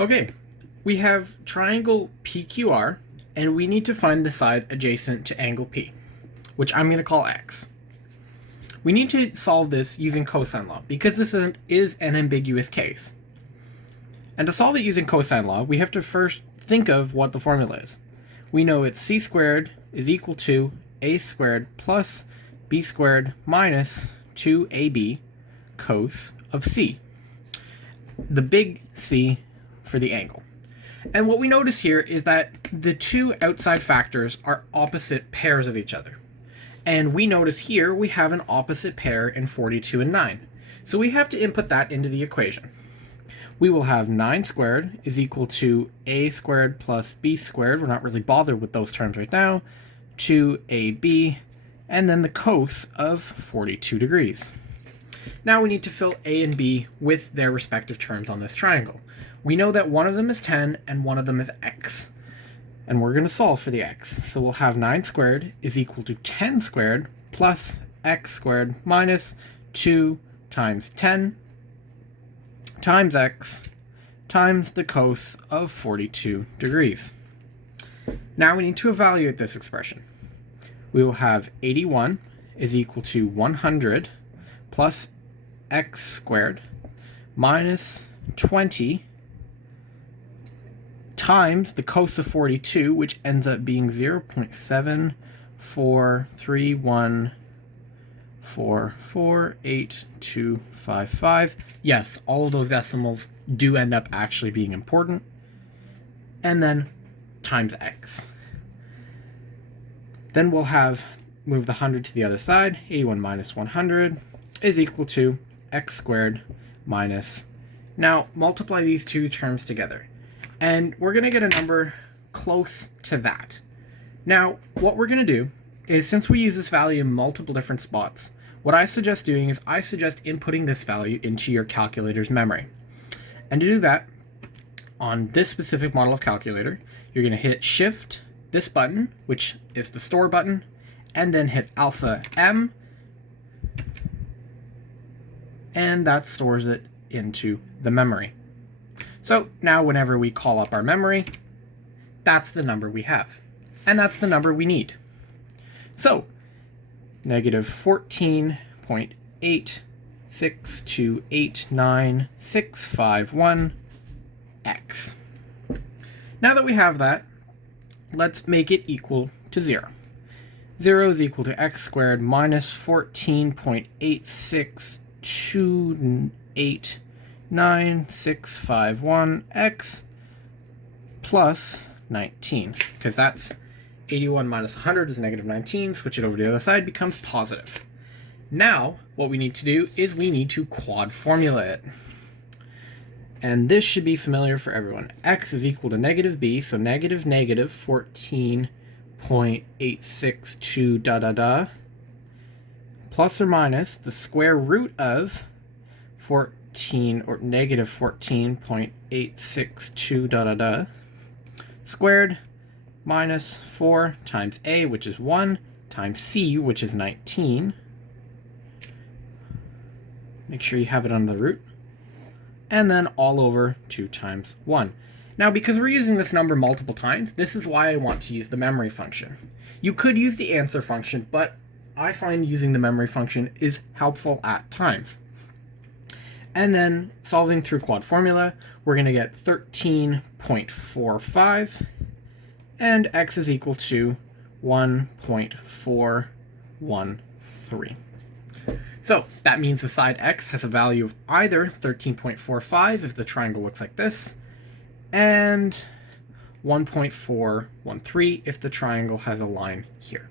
Okay, we have triangle PQR, and we need to find the side adjacent to angle P, which I'm going to call X. We need to solve this using cosine law, because this is an ambiguous case. And to solve it using cosine law, we have to first think of what the formula is. We know it's c squared is equal to a squared plus b squared minus 2ab cos of c. The big C for the angle. And what we notice here is that the two outside factors are opposite pairs of each other. And we notice here we have an opposite pair in 42 and 9. So we have to input that into the equation. We will have 9 squared is equal to a squared plus b squared. We're not really bothered with those terms right now. 2ab, and then the cos of 42 degrees. Now we need to fill a and b with their respective terms on this triangle. We know that one of them is 10 and one of them is x. And we're going to solve for the x. So we'll have 9 squared is equal to 10 squared plus x squared minus 2 times 10 times x times the cos of 42 degrees. Now we need to evaluate this expression. We will have 81 is equal to 100 plus x squared minus 20 times the cos of 42, which ends up being 0.743144825. Yes, all of those decimals do end up actually being important. And then times x. Then we'll move the 100 to the other side. 81 minus 100 is equal to x squared minus. Now multiply these two terms together, and we're going to get a number close to that. Now what we're going to do is, since we use this value in multiple different spots, what I suggest doing is I suggest inputting this value into your calculator's memory. And to do that, on this specific model of calculator, you're going to hit Shift, this button, which is the store button, and then hit Alpha M, and that stores it into the memory. So now whenever we call up our memory, that's the number we have. And that's the number we need. So, negative 14.86289651x. Now that we have that, let's make it equal to 0. 0 is equal to x squared minus 14.862899651x plus 19, because that's 81 minus 100 is negative 19. Switch it over to the other side, becomes positive. Now, what we need to do is we need to quad formula it. And this should be familiar for everyone. X is equal to negative b, so negative 14.862 plus or minus the square root of 14 or negative 14.862 squared minus 4 times a, which is 1, times c, which is 19. Make sure you have it on the root. And then all over 2 times 1. Now, because we're using this number multiple times, this is why I want to use the memory function. You could use the answer function, but I find using the memory function is helpful at times. And then solving through quad formula, we're going to get 13.45, and x is equal to 1.413. So that means the side x has a value of either 13.45 if the triangle looks like this, and 1.413 if the triangle has a line here.